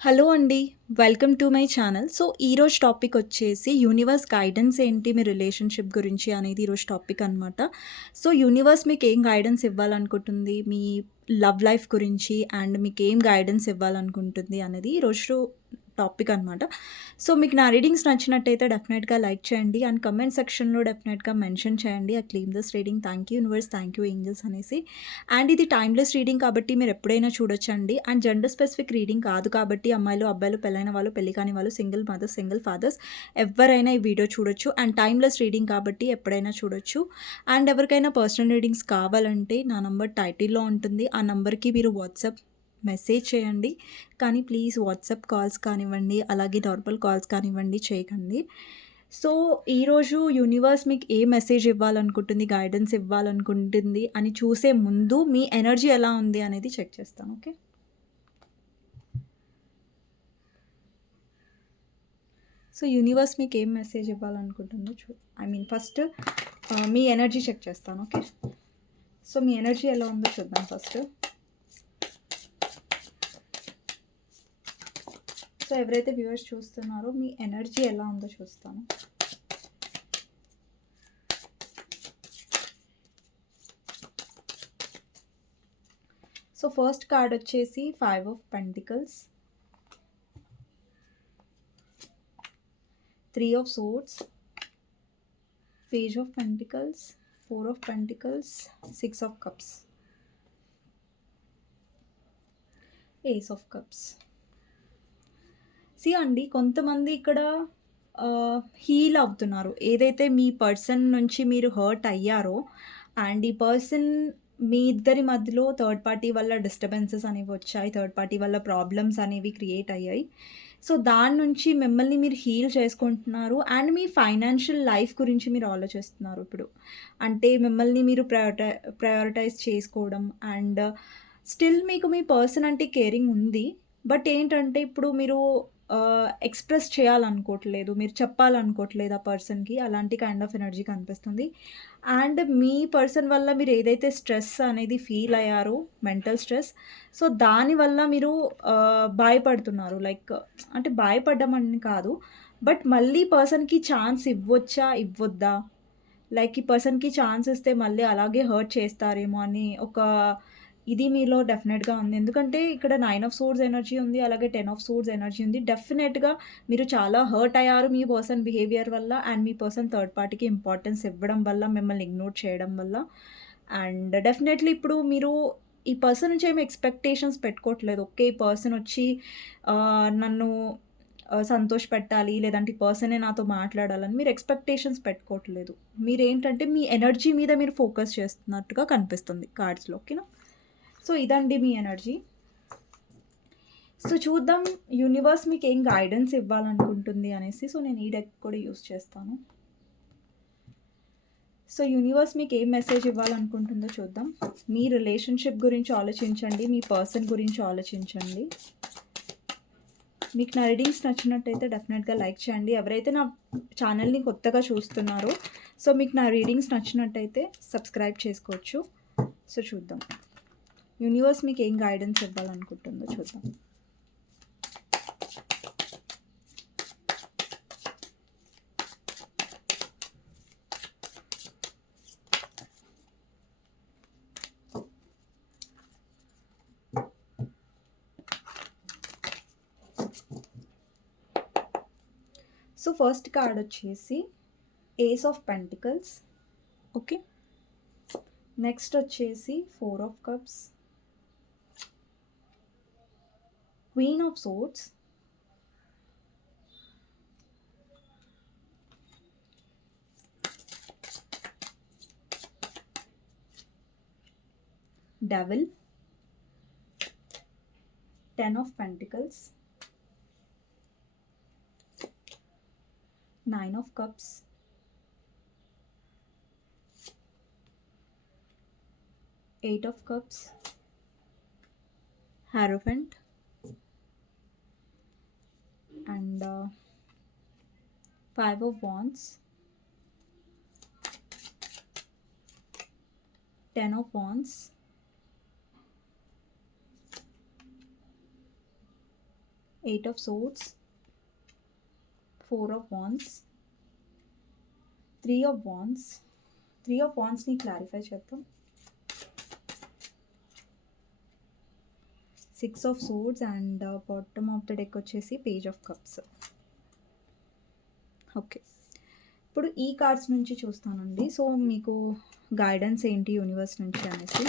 Hello అండి. Welcome to my channel. So, ఈరోజు topic వచ్చేసి యూనివర్స్ గైడెన్స్ ఏంటి మీ రిలేషన్‌షిప్ గురించి అనేది ఈరోజు టాపిక్ అనమాట. సో, యూనివర్స్ మీకేం గైడెన్స్ ఇవ్వాలనుకుంటుంది, మీ లవ్ లైఫ్ గురించి అండ్ మీకేం గైడెన్స్ ఇవ్వాలనుకుంటుంది అనేది ఈరోజు టాపిక్ అనమాట. సో, మీకు నా రీడింగ్స్ నచ్చినట్టయితే డెఫినెట్‌గా లైక్ చేయండి అండ్ కమెంట్ సెక్షన్‌లో డెఫినెట్‌గా మెన్షన్ చేయండి. I claim this reading. Thank you universe, thank you angels అనేసి. అండ్ ఇది టైమ్‌లెస్ రీడింగ్ కాబట్టి మీరెప్పుడైనా చూడొచ్చండి. అండ్ జెండర్ స్పెసిఫిక్ రీడింగ్ కాదు కాబట్టి అమ్మాయిలు, అబ్బాయిలు, పెళ్ళైన వాళ్ళు, పెళ్లి కాని వాళ్ళు, సింగిల్ మదర్స్, సింగిల్ ఫాదర్స్ ఎవ్వరైనా ఈ వీడియో చూడొచ్చు. అండ్ టైమ్‌లెస్ రీడింగ్ కాబట్టి ఎప్పుడైనా చూడొచ్చు. అండ్ ఎవరికైనా పర్సనల్ రీడింగ్స్ కావాలంటే నా నంబర్ టైటిల్‌లో ఉంటుంది. ఆ నంబర్‌కి మీరు వాట్సాప్ మెసేజ్ చేయండి. కానీ ప్లీజ్ వాట్సాప్ కాల్స్ కానివ్వండి, అలాగే నార్మల్ కాల్స్ కానివ్వండి చేయకండి. సో, ఈరోజు యూనివర్స్ మీకు ఏ మెసేజ్ ఇవ్వాలనుకుంటుంది, గైడెన్స్ ఇవ్వాలనుకుంటుంది అని చూసే ముందు మీ ఎనర్జీ ఎలా ఉంది అనేది చెక్ చేస్తాను. ఓకే. సో, యూనివర్స్ మీకు ఏం మెసేజ్ ఇవ్వాలనుకుంటుందో ఫస్ట్ మీ ఎనర్జీ చెక్ చేస్తాను. ఓకే. సో, మీ ఎనర్జీ ఎలా ఉందో చూద్దాం ఫస్ట్. సో, ఎవరైతే వ్యూవర్స్ చూస్తున్నారో మీ ఎనర్జీ ఎలా ఉందో చూస్తాను. సో, ఫస్ట్ కార్డ్ వచ్చేసి 5 of pentacles, 3 of swords, page of pentacles, 4 of pentacles, 6 of cups, ace of cups. అండి, కొంతమంది ఇక్కడ హీల్ అవుతున్నారు. ఏదైతే మీ పర్సన్ నుంచి మీరు హర్ట్ అయ్యారో అండ్ ఈ పర్సన్ మీ ఇద్దరి మధ్యలో థర్డ్ పార్టీ వల్ల డిస్టర్బెన్సెస్ అనేవి వచ్చాయి. థర్డ్ పార్టీ వల్ల ప్రాబ్లమ్స్ అనేవి క్రియేట్ అయ్యాయి. సో, దాని నుంచి మిమ్మల్ని మీరు హీల్ చేసుకుంటున్నారు అండ్ మీ ఫైనాన్షియల్ లైఫ్ గురించి మీరు ఆలోచిస్తున్నారు ఇప్పుడు. అంటే మిమ్మల్ని మీరు ప్రయారిటైజ్ చేసుకోవడం అండ్ స్టిల్ మీకు మీ పర్సన్ అంటే కేరింగ్ ఉంది. బట్ ఏంటంటే ఇప్పుడు మీరు ఎక్స్‌ప్రెస్ చేయాలనుకోవట్లేదు. మీరు చెప్పాలనుకోవట్లేదు ఆ పర్సన్‌కి. అలాంటి కైండ్ ఆఫ్ ఎనర్జీ కనిపిస్తుంది. అండ్ మీ పర్సన్ వల్ల మీరు ఏదైతే స్ట్రెస్ అనేది ఫీల్ అయ్యారో, మెంటల్ స్ట్రెస్, సో, దానివల్ల మీరు భయపడుతున్నారు. లైక్ అంటే భయపడ్డం అని కాదు. బట్ మళ్ళీ పర్సన్‌కి ఛాన్స్ ఇవ్వొచ్చా? ఇవ్వొద్దా? లైక్ ఈ పర్సన్‌కి ఛాన్స్ ఇస్తే మళ్ళీ అలాగే హర్ట్ చేస్తారేమో అని ఒక ఇది మీలో డెఫినెట్‌గా ఉంది. ఎందుకంటే ఇక్కడ 9 ఆఫ్ సోర్డ్స్ ఎనర్జీ ఉంది. అలాగే 10 ఆఫ్ సోర్డ్స్ ఎనర్జీ ఉంది. డెఫినెట్‌గా మీరు చాలా హర్ట్ అయ్యారు మీ పర్సన్ బిహేవియర్ వల్ల అండ్ మీ పర్సన్ థర్డ్ పార్టీకి ఇంపార్టెన్స్ ఇవ్వడం వల్ల, మిమ్మల్ని ఇగ్నోర్ చేయడం వల్ల. అండ్ డెఫినెట్‌లీ ఇప్పుడు మీరు ఈ పర్సన్ నుంచి ఏమి ఎక్స్‌పెక్టేషన్స్ పెట్టుకోవట్లేదు. ఓకే. ఈ పర్సన్ వచ్చి నన్ను సంతోషపెట్టాలి, లేదంటే ఈ పర్సనే నాతో మాట్లాడాలని మీరు ఎక్స్‌పెక్టేషన్స్ పెట్టుకోవట్లేదు. మీరేంటంటే మీ ఎనర్జీ మీద మీరు ఫోకస్ చేస్తున్నట్టుగా కనిపిస్తుంది కార్డ్స్‌లో. ఓకేనా? సో, ఇదండి మీ ఎనర్జీ. సో, చూద్దాం యూనివర్స్ మీకేం గైడెన్స్ ఇవ్వాలనుకుంటుంది అనేసి. సో, నేను ఈ డెక్ కూడా యూజ్ చేస్తాను. సో, యూనివర్స్ మీకేం మెసేజ్ ఇవ్వాలనుకుంటుందో చూద్దాం. మీ రిలేషన్‌షిప్ గురించి ఆలోచించండి. మీ పర్సన్ గురించి ఆలోచించండి. మీకు నా రీడింగ్స్ నచ్చినట్టయితే డెఫినెట్‌గా లైక్ చేయండి. ఎవరైతే నా ఛానల్‌ని కొత్తగా చూస్తున్నారో, సో, మీకు నా రీడింగ్స్ నచ్చినట్టయితే సబ్స్క్రైబ్ చేసుకోవచ్చు. సో, చూద్దాం యూనివర్స్ మీకు ఏం గైడెన్స్ ఇవ్వాలనుకుంటుందో చూద్దాం. సో, ఫస్ట్ కార్డ్ వచ్చేసి ace of pentacles. Okay. Next వచ్చేసి 4 of cups, queen of swords, devil, 10 of pentacles, 9 of cups, 8 of cups, Hierophant, and 5 of wands, 10 of wands, 8 of swords, 4 of wands, 3 of wands. 3 of wandsని clarify చేద్దాం. 6 of swords and bottom of the deck వచ్చేసి page of cups. Okay, ఇప్పుడు ఈ cards నుంచి చూస్తానండి. So మీకు guidance ఏంటి universe నుంచి అనేసి.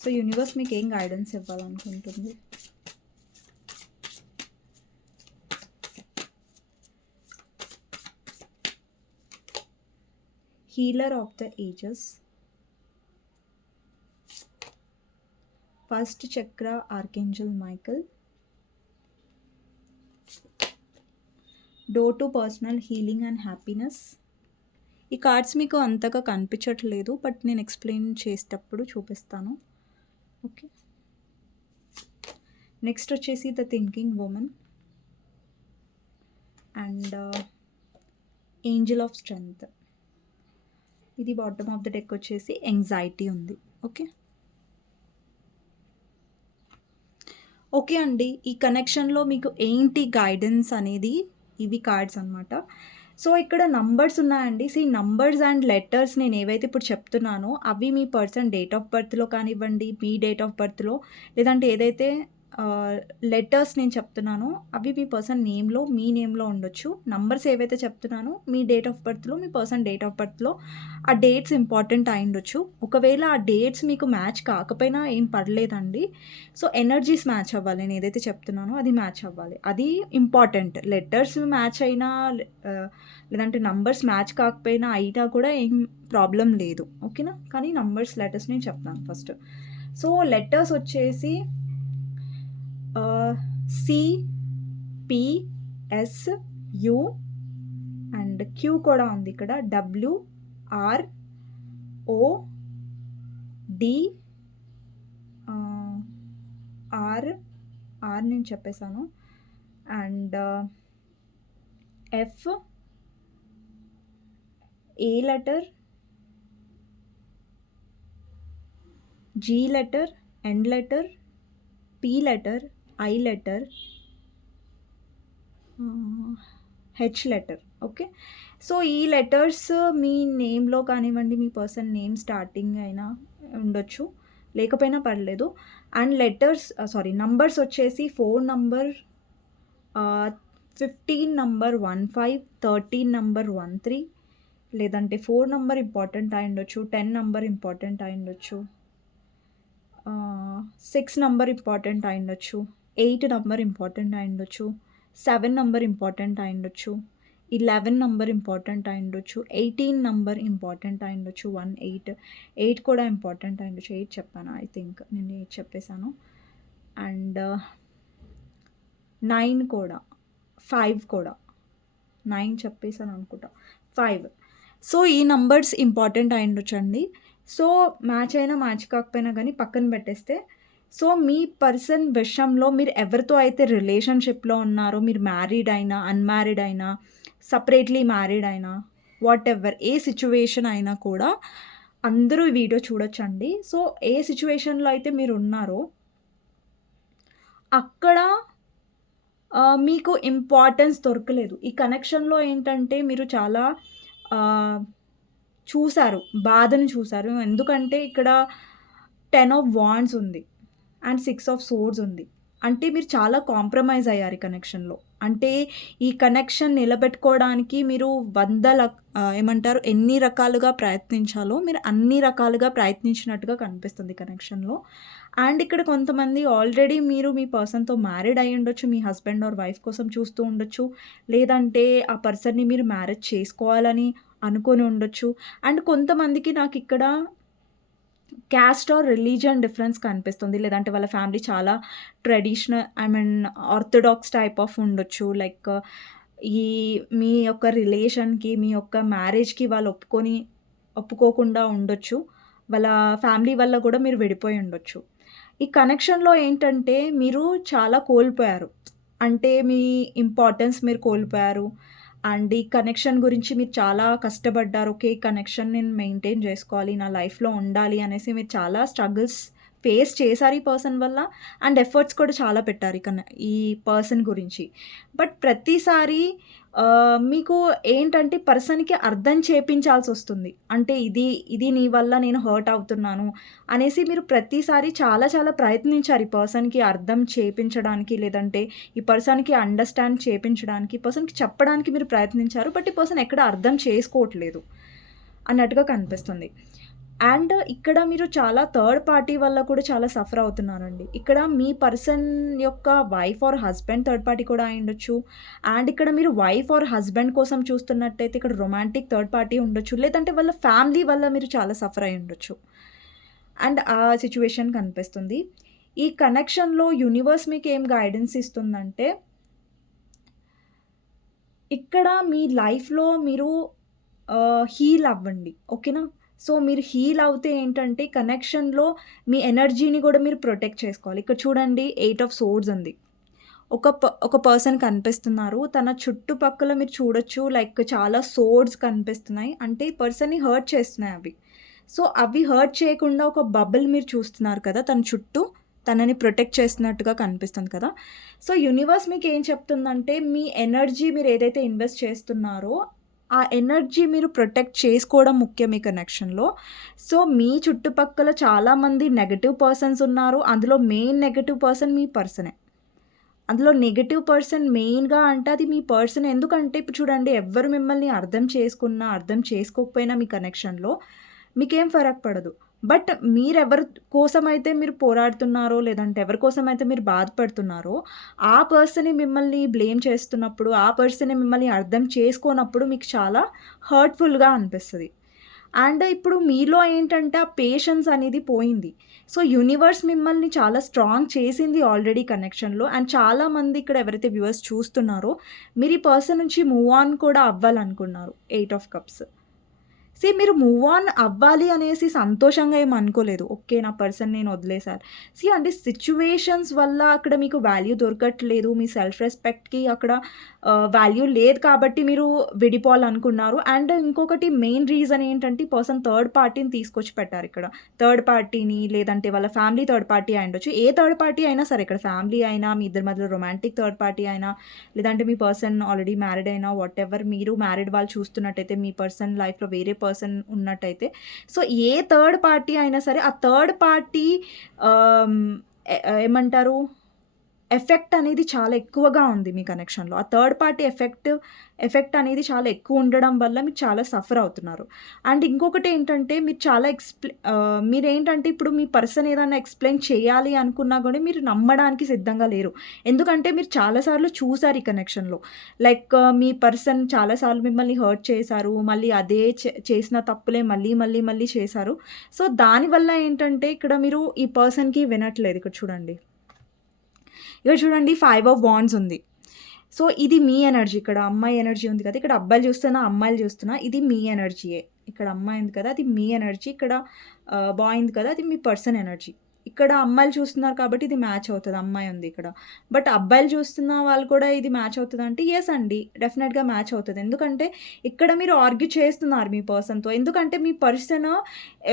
సో యూనివర్స్ మీకు ఏం గైడెన్స్ ఇవ్వాలనుకుంటుంది? Healer of the ages, first chakra archangel Michael, door to personal healing and happiness. ఈ కార్డ్స్ మీకు అంతగా కనిపించట్లేదు, బట్ నేను ఎక్స్ప్లెయిన్ చేసేటప్పుడు చూపిస్తాను. ఓకే, నెక్స్ట్ వచ్చేసి the thinking women and angel of strength. ఇది బాటమ్ ఆఫ్ ద డెక్ వచ్చేసి యాంగ్జైటీ ఉంది. ఓకే ఓకే అండి, ఈ కనెక్షన్లో మీకు ఏంటి గైడెన్స్ అనేది ఇవి కార్డ్స్ అనమాట. సో ఇక్కడ నంబర్స్ ఉన్నాయండి. ఈ నంబర్స్ అండ్ లెటర్స్ నేను ఏవైతే ఇప్పుడు చెప్తున్నానో అవి మీ పర్సన్ డేట్ ఆఫ్ బర్త్లో కానివ్వండి, మీ డేట్ ఆఫ్ బర్త్లో, లేదంటే ఏదైతే లెటర్స్ నేను చెప్తున్నానో అవి మీ పర్సన్ నేమ్లో, మీ నేమ్లో ఉండొచ్చు. నంబర్స్ ఏవైతే చెప్తున్నానో మీ డేట్ ఆఫ్ బర్త్లో, మీ పర్సన్ డేట్ ఆఫ్ బర్త్లో ఆ డేట్స్ ఇంపార్టెంట్ అయి ఉండొచ్చు. ఒకవేళ ఆ డేట్స్ మీకు మ్యాచ్ కాకపోయినా ఏం పర్లేదండి. సో ఎనర్జీస్ మ్యాచ్ అవ్వాలి. నేను ఏదైతే చెప్తున్నానో అది మ్యాచ్ అవ్వాలి, అది ఇంపార్టెంట్. లెటర్స్ మ్యాచ్ అయినా లేదంటే నంబర్స్ మ్యాచ్ కాకపోయినా అయినా కూడా ఏం ప్రాబ్లం లేదు. ఓకేనా, కానీ నంబర్స్ లెటర్స్ నేను చెప్తాను ఫస్ట్. సో లెటర్స్ వచ్చేసి CPSU అండ్ క్యూ కూడా ఉంది ఇక్కడ. WROD నేను చెప్పేశాను. And F, A letter, G letter, N letter, P letter, I letter, H letter. Okay, so ఈ లెటర్స్ మీ నేమ్లో కానివ్వండి, మీ పర్సన్ నేమ్ స్టార్టింగ్ అయినా ఉండొచ్చు, లేకపోయినా పర్లేదు. అండ్ నంబర్స్ వచ్చేసి 4 నంబర్, 15 నంబర్ 15, 13 నంబర్ 13, లేదంటే 4 నంబర్ ఇంపార్టెంట్ అయి ఉండొచ్చు, 10 నంబర్ ఇంపార్టెంట్ అయి ఉండొచ్చు, 6 నంబర్ ఇంపార్టెంట్ అయి ఉండొచ్చు, 8 నంబర్ ఇంపార్టెంట్ అయి ఉండొచ్చు, 7 నంబర్ ఇంపార్టెంట్ అయి ఉండొచ్చు, 11 నంబర్ ఇంపార్టెంట్ అయి ఉండొచ్చు, 18 నంబర్ ఇంపార్టెంట్ అయి ఉండొచ్చు, 8 కూడా ఇంపార్టెంట్ అయి ఉండొచ్చు. 8 చెప్పాను, ఐ థింక్ నేను 8 చెప్పేశాను. అండ్ 9 కూడా, 5 కూడా, 9 చెప్పేసాను అనుకుంటా, 5. సో ఈ నంబర్స్ ఇంపార్టెంట్ అయి ఉండొచ్చండి. సో మ్యాచ్ అయినా మ్యాచ్ కాకపోయినా కానీ పక్కన పెట్టేస్తే, సో మీ పర్సన్ విషయంలో మీరు ఎవరితో అయితే రిలేషన్షిప్లో ఉన్నారో, మీరు మ్యారీడ్ అయినా, అన్మ్యారీడ్ అయినా, సపరేట్లీ మ్యారీడ్ అయినా, వాట్ ఎవర్ ఏ సిచ్యువేషన్ అయినా కూడా అందరూ ఈ వీడియో చూడొచ్చండి. సో ఏ సిచ్యువేషన్లో అయితే మీరు ఉన్నారో అక్కడ మీకు ఇంపార్టెన్స్ దొరకలేదు. ఈ కనెక్షన్లో ఏంటంటే మీరు చాలా చూసారు, బాధను చూసారు. ఎందుకంటే ఇక్కడ 10 ఆఫ్ వాండ్స్ ఉంది అండ్ 6 ఆఫ్ సోర్డ్స్ ఉంది. అంటే మీరు చాలా కాంప్రమైజ్ అయ్యారు ఈ కనెక్షన్లో. అంటే ఈ కనెక్షన్ నిలబెట్టుకోవడానికి మీరు ఎన్ని రకాలుగా ప్రయత్నించాలో మీరు అన్ని రకాలుగా ప్రయత్నించినట్టుగా కనిపిస్తుంది కనెక్షన్లో. అండ్ ఇక్కడ కొంతమంది ఆల్రెడీ మీరు మీ పర్సన్తో మ్యారీడ్ అయి ఉండొచ్చు, మీ హస్బెండ్ ఆర్ వైఫ్ కోసం చూస్తూ ఉండొచ్చు, లేదంటే ఆ పర్సన్ని మీరు మ్యారేజ్ చేసుకోవాలని అనుకొని ఉండొచ్చు. అండ్ కొంతమందికి నాకు ఇక్కడ క్యాస్ట్ ఆర్ రిలీజియన్ డిఫరెన్స్ కనిపిస్తుంది, లేదంటే వాళ్ళ ఫ్యామిలీ చాలా ట్రెడిషనల్ ఆర్థోడాక్స్ టైప్ ఆఫ్ ఉండొచ్చు. లైక్ మీ యొక్క రిలేషన్కి, మీ యొక్క మ్యారేజ్కి వాళ్ళు ఒప్పుకోకుండా ఉండొచ్చు. వాళ్ళ ఫ్యామిలీ వల్ల కూడా మీరు విడిపోయి ఉండొచ్చు. ఈ కనెక్షన్లో ఏంటంటే మీరు చాలా కోల్పోయారు. అంటే మీ ఇంపార్టెన్స్ మీరు కోల్పోయారు. అండ్ ఈ కనెక్షన్ గురించి మీరు చాలా కష్టపడ్డారు. ఓకే, ఈ కనెక్షన్ నేను మెయింటైన్ చేసుకోవాలి, నా లైఫ్లో ఉండాలి అనేసి మీరు చాలా స్ట్రగుల్స్ ఫేస్ చేశారు ఈ పర్సన్ వల్ల. అండ్ ఎఫర్ట్స్ కూడా చాలా పెట్టారు ఈ పర్సన్ గురించి. బట్ ప్రతిసారి మీకు ఏంటంటే పర్సన్‌కి అర్థం చేపించాల్సొస్తుంది. అంటే ఇది నీ వల్ల నేను హర్ట్ అవుతున్నాను అనేసి మీరు ప్రతిసారి చాలా చాలా ప్రయత్నించారు ఈ పర్సన్‌కి అర్థం చేపించడానికి, లేదంటే ఈ పర్సన్‌కి అండర్‌స్టాండ్ చేపించడానికి, ఈ పర్సన్‌కి చెప్పడానికి మీరు ప్రయత్నించారు. బట్ ఈ పర్సన్ ఎక్కడ అర్థం చేసుకోవట్లేదు అన్నట్టుగా కనిపిస్తుంది. అండ్ ఇక్కడ మీరు చాలా థర్డ్ పార్టీ వల్ల కూడా చాలా సఫర్ అవుతున్నారండి. ఇక్కడ మీ పర్సన్ యొక్క wife or husband third party కూడా అయ్యుండొచ్చు. అండ్ ఇక్కడ మీరు వైఫ్ ఆర్ హస్బెండ్ కోసం చూస్తున్నట్టయితే ఇక్కడ రొమాంటిక్ థర్డ్ పార్టీ ఉండొచ్చు. లేదంటే వాళ్ళ ఫ్యామిలీ వల్ల మీరు చాలా సఫర్ అయ్యుండొచ్చు. అండ్ ఆ సిట్యుయేషన్ కనిపిస్తుంది. ఈ కనెక్షన్‌లో యూనివర్స్ మీకేం గైడెన్స్ ఇస్తుందంటే, ఇక్కడ మీ లైఫ్‌లో మీరు హీల్ అవ్వండి. ఓకేనా? సో, మీరు హీల్ అవుతే ఏంటంటే కనెక్షన్‌లో మీ ఎనర్జీని గూడా మీరు ప్రొటెక్ట్ చేసుకోవాలి. ఇక్కడ చూడండి 8 ఆఫ్ సోర్డ్స్ ఉంది. ఒక పర్సన్ కనిపిస్తున్నారు. తన చుట్టుపక్కల మీరు చూడొచ్చు లైక్ చాలా సోర్డ్స్ కనిపిస్తున్నాయి. అంటే ఈ పర్సన్‌ని హర్ట్ చేస్తున్నాయి అవి. సో, అవి హర్ట్ చేయకుండా ఒక బబుల్ మీరు చూస్తున్నారు కదా! తన చుట్టూ తనని ప్రొటెక్ట్ చేస్తున్నట్టుగా కనిపిస్తుంది కదా! సో, యూనివర్స్ మీకేం చెప్తుందంటే మీ ఎనర్జీ మీరేదైతే ఇన్వెస్ట్ చేస్తున్నారో ఆ ఎనర్జీ మీరు ప్రొటెక్ట్ చేసుకోవడం ముఖ్యం ఈ కనెక్షన్‌లో. సో, మీ చుట్టుపక్కల చాలామంది నెగెటివ్ పర్సన్స్ ఉన్నారు. అందులో మెయిన్ నెగెటివ్ పర్సన్ మీ పర్సనే. అందులో నెగెటివ్ పర్సన్ మెయిన్‌గా అంటే అది మీ పర్సన్. ఎందుకంటే ఇప్పుడు చూడండి ఎవ్వరు మిమ్మల్ని అర్థం చేసుకున్నా, అర్థం చేసుకోకపోయినా మీ కనెక్షన్‌లో మీకేం ఫరక్ పడదు. బట్ మీరెవరి కోసమైతే మీరు పోరాడుతున్నారో, లేదంటే ఎవరి కోసమైతే మీరు బాధపడుతున్నారో, ఆ పర్సనే మిమ్మల్ని బ్లేమ్ చేస్తున్నప్పుడు, ఆ పర్సనే మిమ్మల్ని అర్థం చేసుకోనప్పుడు మీకు చాలా హర్ట్‌ఫుల్‌గా అనిపిస్తది. అండ్ ఇప్పుడు మీలో ఏంటంటే ఆ పేషెన్స్ అనేది పోయింది. సో, యూనివర్స్ మిమ్మల్ని చాలా స్ట్రాంగ్ చేసింది ఆల్రెడీ కనెక్షన్‌లో. అండ్ చాలామంది ఇక్కడ ఎవరైతే వ్యూవర్స్ చూస్తున్నారో, మీరు ఈ పర్సన్ నుంచి మూవ్ ఆన్ కూడా అవ్వాలనుకున్నారు. 8 ఆఫ్ కప్స్. మీరు మూవ్ ఆన్ అవ్వాలి అనేసి సంతోషంగా ఏమి అనుకోలేదు. ఓకే. నా పర్సన్ నేను వదిలేసాను. అంటే సిట్యుయేషన్స్ వల్ల అక్కడ మీకు వాల్యూ దొరకట్లేదు. మీ సెల్ఫ్ రెస్పెక్ట్‌కి అక్కడ వాల్యూ లేదు కాబట్టి మీరు విడిపోవాలనుకున్నారు. అండ్ ఇంకొకటి మెయిన్ రీజన్ ఏంటంటే ఈ పర్సన్ థర్డ్ పార్టీని తీసుకొచ్చి పెట్టారిక్కడ. థర్డ్ పార్టీని లేదంటే వాళ్ళ ఫ్యామిలీ థర్డ్ పార్టీ అయ్యుండొచ్చు. ఏ థర్డ్ పార్టీ అయినా సరే ఇక్కడ ఫ్యామిలీ అయినా, మీ ఇద్దరి మధ్యలో రొమాంటిక్ థర్డ్ పార్టీ అయినా, లేదంటే మీ పర్సన్ ఆల్రెడీ మ్యారీడ్ అయినా వాటెవర్ మీరు మ్యారీడ్ వాళ్ళు చూస్తున్నట్టయితే మీ పర్సన్ లైఫ్‌లో వేరే పర్సన్ ఉన్నట్టయితే. సో, ఏ థర్డ్ పార్టీ అయినా సరే ఆ థర్డ్ పార్టీ ఆహ్, ఏమంటారు ఎఫెక్ట్ అనేది చాలా ఎక్కువగా ఉంది మీ కనెక్షన్‌లో. ఆ థర్డ్ పార్టీ ఎఫెక్ట్ అనేది చాలా ఎక్కువ ఉండడం వల్ల మీరు చాలా సఫర్ అవుతున్నారు. అండ్ ఇంకొకటేంటంటే మీరు చాలా మీరేంటంటే ఇప్పుడు మీ పర్సన్ ఏదన్నా ఎక్స్‌ప్లెయిన్ చేయాలి అనుకున్నా గూడా మీరు నమ్మడానికి సిద్ధంగా లేరు. ఎందుకంటే మీరు చాలా సార్లు చూసారు ఈ కనెక్షన్‌లో. లైక్ మీ పర్సన్ చాలా సార్లు మిమ్మల్ని హర్ట్ చేశారు. మళ్ళీ అదే చేసిన తప్పులే మళ్ళీ చేశారు. సో, దానివల్ల ఏంటంటే ఇక్కడ మీరు ఈ పర్సన్‌కి వినట్లేదు. ఇక్కడ చూడండి. ఇక్కడ చూడండి 5 ఆఫ్ వాండ్స్ ఉంది. సో, ఇది మీ ఎనర్జీ. ఇక్కడ అమ్మాయి ఎనర్జీ ఉంది కదా! ఇక్కడ అబ్బాయిలు చూస్తున్నా, అమ్మాయిలు చూస్తున్నా. ఇది మీ ఎనర్జీయే. ఇక్కడ అమ్మాయి ఉంది కదా! అది మీ ఎనర్జీ. ఇక్కడ బాయ్ ఉంది కదా! అది మీ పర్సన్ ఎనర్జీ. ఇక్కడ అమ్మాయిలు చూస్తున్నారు కాబట్టి ఇది మ్యాచ్ అవుతది. అమ్మాయి ఉంది ఇక్కడ. బట్ అబ్బాయిలు చూస్తున్న వాళ్ళు కూడా ఇది మ్యాచ్ అవుతదంటే యెస్ అండి. డెఫినెట్‌గా మ్యాచ్ అవుతది. ఎందుకంటే ఇక్కడ మీరు ఆర్గ్యూ చేస్తున్నారు మీ పర్సన్‌తో. ఎందుకంటే మీ పర్సన్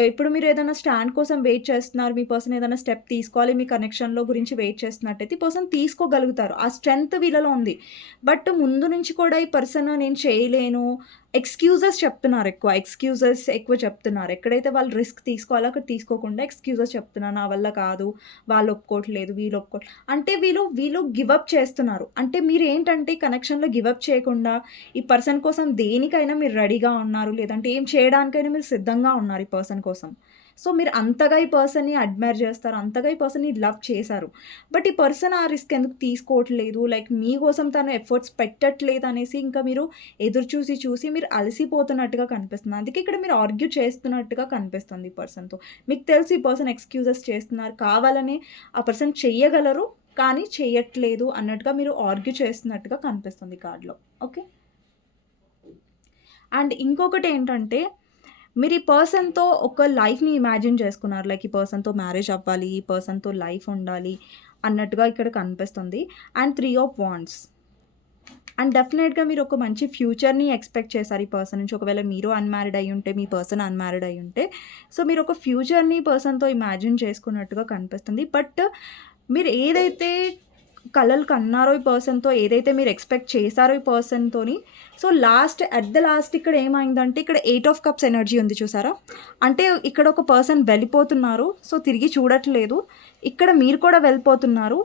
ఇప్పుడు మీరు ఏదైనా స్టాండ్ కోసం వెయిట్ చేస్తున్నారు. మీ పర్సన్ ఏదైనా స్టెప్ తీసుకోవాలి మీ కనెక్షన్‌లో గురించి వెయిట్ చేస్తున్నట్టయితే ఈ పర్సన్ తీసుకోగలుగుతారు. ఆ స్ట్రెంత్ వీళ్ళలో ఉంది. బట్ ముందు నుంచి కూడా ఈ పర్సన్ నేను చేయలేను ఎక్స్‌క్యూజెస్ చెప్తున్నారు ఎక్కువ. ఎక్స్‌క్యూజెస్ ఎక్కువ చెప్తున్నారు. ఎక్కడైతే వాళ్ళు రిస్క్ తీసుకోవాలో అక్కడ తీసుకోకుండా ఎక్స్‌క్యూజెస్ చెప్తున్నారు. నా వల్ల కాదు, వాళ్ళు ఒప్పుకోవట్లేదు, వీళ్ళు అంటే వీళ్ళు గివ్ అప్ చేస్తున్నారు. అంటే మీరేంటంటే కనెక్షన్‌లో గివ్ అప్ చేయకుండా ఈ పర్సన్ కోసం దేనికైనా మీరు రెడీగా ఉన్నారు. లేదంటే ఏం చేయడానికైనా మీరు సిద్ధంగా ఉన్నారు ఈ పర్సన్ కోసం. సో, మీరు అంతగా ఈ పర్సన్‌ని అడ్మైర్ చేస్తారు. అంతగా ఈ పర్సన్‌ని లవ్ చేశారు. బట్ ఈ పర్సన్ ఆ రిస్క్ ఎందుకు తీసుకోవట్లేదు, లైక్ మీకోసం తను ఎఫర్ట్స్ పెట్టట్లేదనేసి ఇంకా మీరు ఎదురు చూసి మీరు అలసిపోతున్నట్టుగా కనిపిస్తుంది. అందుకే ఇక్కడ మీరు ఆర్గ్యూ చేస్తున్నట్టుగా కనిపిస్తుంది ఈ పర్సన్‌తో. మీకు తెలుసు ఈ పర్సన్ ఎక్స్‌క్యూజెస్ చేస్తున్నారు. కావాలనే ఆ పర్సన్ చెయ్యగలరు, కానీ చెయ్యట్లేదు అన్నట్టుగా మీరు ఆర్గ్యూ చేస్తున్నట్టుగా కనిపిస్తుంది కార్డ్‌లో. ఓకే. అండ్ ఇంకొకటేంటంటే మీరు ఈ పర్సన్‌తో ఒక లైఫ్‌ని ఇమాజిన్ చేసుకున్నారు. లైక్ ఈ పర్సన్‌తో మ్యారేజ్ అవ్వాలి, ఈ పర్సన్‌తో లైఫ్ ఉండాలి అన్నట్టుగా ఇక్కడ కనిపిస్తుంది. And 3 of wands. అండ్ డెఫినెట్‌గా మీరు ఒక మంచి ఫ్యూచర్‌ని ఎక్స్‌పెక్ట్ చేశారు ఈ పర్సన్ నుంచి. ఒకవేళ మీరు అన్‌మ్యారిడ్ అయ్యుంటే, మీ పర్సన్ అన్‌మ్యారిడ్ అయ్యుంటే, సో, మీరొక ఫ్యూచర్‌ని పర్సన్‌తో ఇమాజిన్ చేసుకున్నట్టుగా కనిపిస్తుంది. బట్ మీరు ఏదైతే కలలు కన్నారో ఈ పర్సన్‌తో, ఏదైతే మీరు ఎక్స్‌పెక్ట్ చేశారో ఈ పర్సన్‌తోని, సో, అట్ ద లాస్ట్ ఇక్కడ ఏమైందంటే, ఇక్కడ 8 ఆఫ్ కప్స్ ఎనర్జీ ఉంది చూసారా? అంటే ఇక్కడ ఒక పర్సన్ వెళ్ళిపోతున్నారు. సో, తిరిగి చూడట్లేదు. ఇక్కడ మీరు కూడా వెళ్ళిపోతున్నారు.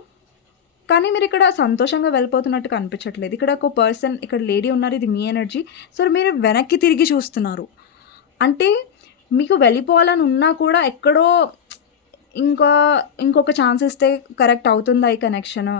కానీ మీరిక్కడ సంతోషంగా వెళ్ళిపోతున్నట్టు కనిపించట్లేదు. ఇక్కడ ఒక పర్సన్, ఇక్కడ లేడీ ఉన్నారు. ఇది మీ ఎనర్జీ. సో, మీరు వెనక్కి తిరిగి చూస్తున్నారు. అంటే మీకు వెళ్ళిపోవాలని ఉన్నా కూడా ఎక్కడో ఇంకా ఇంకొక ఛాన్స్ ఇస్తే కరెక్ట్ అవుతుందా ఈ కనెక్షన్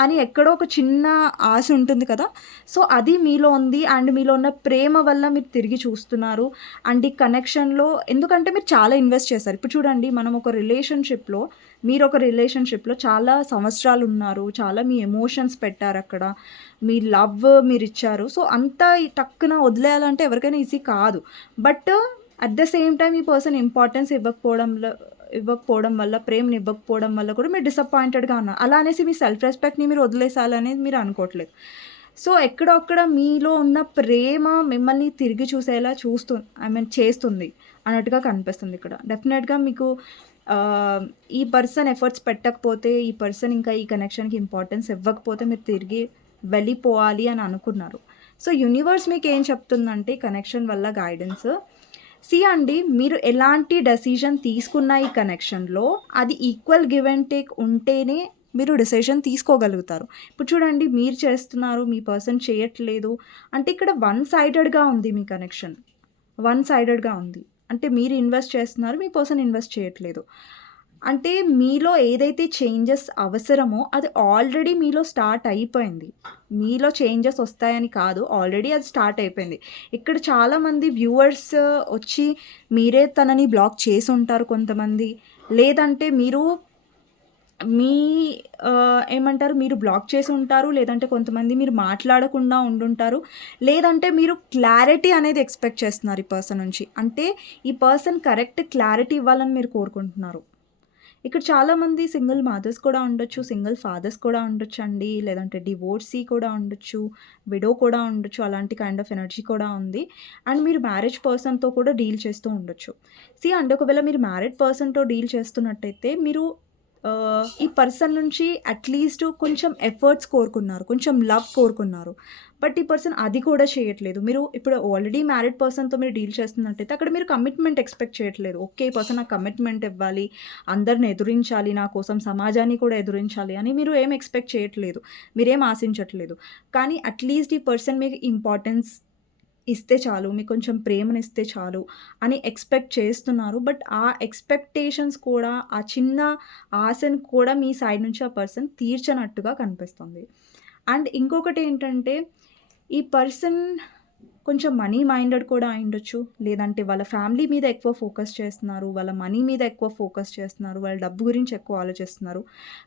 అని ఎక్కడో ఒక చిన్న ఆశ ఉంటుంది కదా! సో, అది మీలో ఉంది. అండ్ మీలో ఉన్న ప్రేమ వల్ల మీరు తిరిగి చూస్తున్నారు. అండ్ ఈ కనెక్షన్‌లో ఎందుకంటే మీరు చాలా ఇన్వెస్ట్ చేశారు. ఇప్పుడు చూడండి, మనం ఒక రిలేషన్‌షిప్‌లో, మీరొక రిలేషన్‌షిప్‌లో చాలా సంవత్సరాలు ఉన్నారు. చాలా మీ ఎమోషన్స్ పెట్టారక్కడ. మీ లవ్ మీరిచ్చారు. సో, అంతా ఈ టక్కున వదిలేయాలంటే ఎవరికైనా ఈజీ కాదు. But at the same time ఈ పర్సన్ ఇంపార్టెన్స్ ఇవ్వకపోవడం వల్ల, ప్రేమని ఇవ్వకపోవడం వల్ల కూడా మీరు డిసప్పాయింటెడ్‌గా ఉన్నారు. అలా అనేసి మీ సెల్ఫ్ రెస్పెక్ట్‌ని మీరు వదిలేసాలనేది మీరు అనుకోవట్లేదు. సో, ఎక్కడో అక్కడ మీలో ఉన్న ప్రేమ మిమ్మల్ని తిరిగి చూసేలా చేస్తుంది అన్నట్టుగా కనిపిస్తుంది ఇక్కడ. డెఫినెట్‌గా మీకు ఈ పర్సన్ ఎఫర్ట్స్ పెట్టకపోతే, ఈ పర్సన్ ఇంకా ఈ కనెక్షన్‌కి ఇంపార్టెన్స్ ఇవ్వకపోతే మీరు తిరిగి వెళ్ళిపోవాలి అని అనుకున్నారు. సో, యూనివర్స్ మీకేం చెప్తుందంటే ఈ కనెక్షన్ వల్ల గైడెన్స్, అండి, మీరు ఎలాంటి డెసిషన్ తీసుకున్న ఈ కనెక్షన్‌లో అది ఈక్వల్ గివ్ అండ్ టేక్ ఉంటేనే మీరు డెసిషన్ తీసుకోగలుగుతారు. ఇప్పుడు చూడండి, మీరు చేస్తున్నారు, మీ పర్సన్ చేయట్లేదు. అంటే ఇక్కడ వన్ సైడెడ్‌గా ఉంది మీ కనెక్షన్. వన్ సైడెడ్‌గా ఉంది. అంటే మీరు ఇన్వెస్ట్ చేస్తున్నారు, మీ పర్సన్ ఇన్వెస్ట్ చేయట్లేదు. అంటే మీలో ఏదైతే చేంజెస్ అవసరమో అది ఆల్రెడీ మీలో స్టార్ట్ అయిపోయింది. మీలో చేంజెస్ వస్తాయని కాదు, ఆల్రెడీ అది స్టార్ట్ అయిపోయింది. ఇక్కడ చాలామంది వ్యూవర్స్ వచ్చి మీరే తనని బ్లాక్ చేసుంటారు కొంతమంది. లేదంటే మీరు మీ ఏమంటారు, మీరు బ్లాక్ చేసుంటారు. లేదంటే కొంతమంది మీరు మాట్లాడకుండా ఉండుంటారు. లేదంటే మీరు క్లారిటీ అనేది ఎక్స్‌పెక్ట్ చేస్తున్నారు ఈ పర్సన్ నుంచి. అంటే ఈ పర్సన్ కరెక్ట్ క్లారిటీ ఇవ్వాలని మీరు కోరుకుంటున్నారు. ఇక్కడ చాలామంది సింగిల్ మదర్స్ కూడా ఉండొచ్చు, సింగిల్ ఫాదర్స్ కూడా ఉండొచ్చండి. లేదంటే డివోర్సీ కూడా ఉండొచ్చు, విడో కూడా ఉండొచ్చు. అలాంటి కైండ్ ఆఫ్ ఎనర్జీ కూడా ఉంది. అండ్ మీరు మ్యారేజ్ పర్సన్‌తో కూడా డీల్ చేస్తూ ఉండొచ్చు. అంటే ఒకవేళ మీరు మ్యారీడ్ పర్సన్‌తో డీల్ చేస్తున్నట్టయితే మీరు ఈ పర్సన్ నుంచి అట్‌లీస్ట్ కొంచెం ఎఫర్ట్స్ కోరుకున్నారు. కొంచెం లవ్ కోరుకున్నారు. బట్ ఈ పర్సన్ అది కూడా చేయట్లేదు. మీరు ఇప్పుడు ఆల్రెడీ మ్యారీడ్ పర్సన్‌తో మీరు డీల్ చేస్తున్నట్టయితే అక్కడ మీరు కమిట్మెంట్ ఎక్స్‌పెక్ట్ చేయట్లేదు. ఓకే, ఈ పర్సన్ నాకు కమిట్మెంట్ ఇవ్వాలి, అందరిని ఎదురించాలి, నా కోసం సమాజాన్ని కూడా ఎదురించాలి అని మీరు ఏం ఎక్స్‌పెక్ట్ చేయట్లేదు. మీరేం ఆశించట్లేదు. కానీ అట్‌లీస్ట్ ఈ పర్సన్ మీకు ఇంపార్టెన్స్ ఇస్తే చాలు, మీకు కొంచెం ప్రేమనిస్తే చాలు అని ఎక్స్‌పెక్ట్ చేస్తున్నారు. బట్ ఆ ఎక్స్‌పెక్టేషన్స్ కూడా, ఆ చిన్న ఆశను కూడా మీ సైడ్ నుంచి ఆ పర్సన్ తీర్చనట్టుగా కనిపిస్తుంది. అండ్ ఇంకొకటేంటంటే, ఈ పర్సన్ కొంచెం మనీ మైండెడ్ కూడా అయ్యుండొచ్చు. లేదంటే వాళ్ళ ఫ్యామిలీ మీద ఎక్కువ ఫోకస్ చేస్తున్నారు. వాళ్ళ మనీ మీద ఎక్కువ ఫోకస్ చేస్తున్నారు. వాళ్ళ డబ్బు గురించి ఎక్కువ ఆలోచిస్తున్నారు.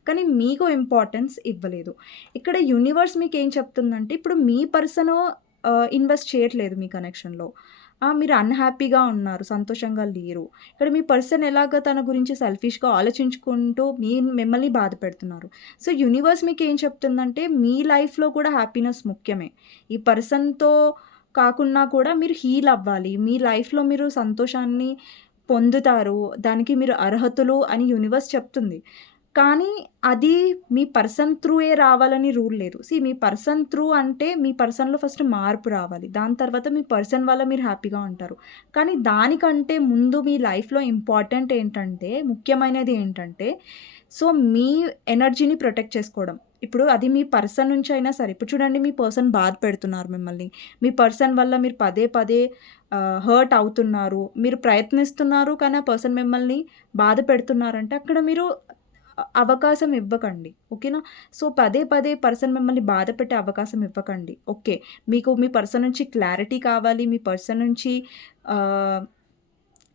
కానీ మీకు ఇంపార్టెన్స్ ఇవ్వలేదు. ఇక్కడ యూనివర్స్ మీకేం చెప్తుందంటే, ఇప్పుడు మీ పర్సను ఇన్వెస్ట్ చేయట్లేదు మీ కనెక్షన్‌లో. మీరు అన్‌హ్యాపీగా ఉన్నారు, సంతోషంగా లేరు. ఇక్కడ మీ పర్సన్ ఎలాగ తన గురించి సెల్ఫిష్‌గా ఆలోచించుకుంటూ మిమ్మల్ని బాధపెడుతున్నారు. సో, యూనివర్స్ మీకేం చెప్తుందంటే, మీ లైఫ్‌లో కూడా హ్యాపీనెస్ ముఖ్యమే. ఈ పర్సన్‌తో కాకున్నా కూడా మీరు హీల్ అవ్వాలి. మీ లైఫ్‌లో మీరు సంతోషాన్ని పొందుతారు. దానికి మీరు అర్హతులు అని యూనివర్స్ చెప్తుంది. కానీ అది మీ పర్సన్ త్రూయే రావాలని రూల్ లేదు. మీ పర్సన్ త్రూ అంటే మీ పర్సన్‌లో ఫస్ట్ మార్పు రావాలి. దాని తర్వాత మీ పర్సన్ వల్ల మీరు హ్యాపీగా ఉంటారు. కానీ దానికంటే ముందు మీ లైఫ్‌లో ఇంపార్టెంట్ ఏంటంటే, ముఖ్యమైనది ఏంటంటే, సో, మీ ఎనర్జీని ప్రొటెక్ట్ చేసుకోవడం. ఇప్పుడు అది మీ పర్సన్ నుంచి అయినా సరే, ఇప్పుడు చూడండి, మీ పర్సన్ బాధ పెడుతున్నారు మిమ్మల్ని. మీ పర్సన్ వల్ల మీరు పదే పదే హర్ట్ అవుతున్నారు. మీరు ప్రయత్నిస్తున్నారు కానీ ఆ పర్సన్ మిమ్మల్ని బాధ పెడుతున్నారంటే అక్కడ మీరు అవకాశం ఇవ్వకండి. ఓకేనా? సో, పదే పదే పర్సన్ మిమ్మల్ని బాధపెట్టే అవకాశం ఇవ్వకండి. ఓకే, మీకు మీ పర్సన్ నుంచి క్లారిటీ కావాలి. మీ పర్సన్ నుంచి ఆహ్,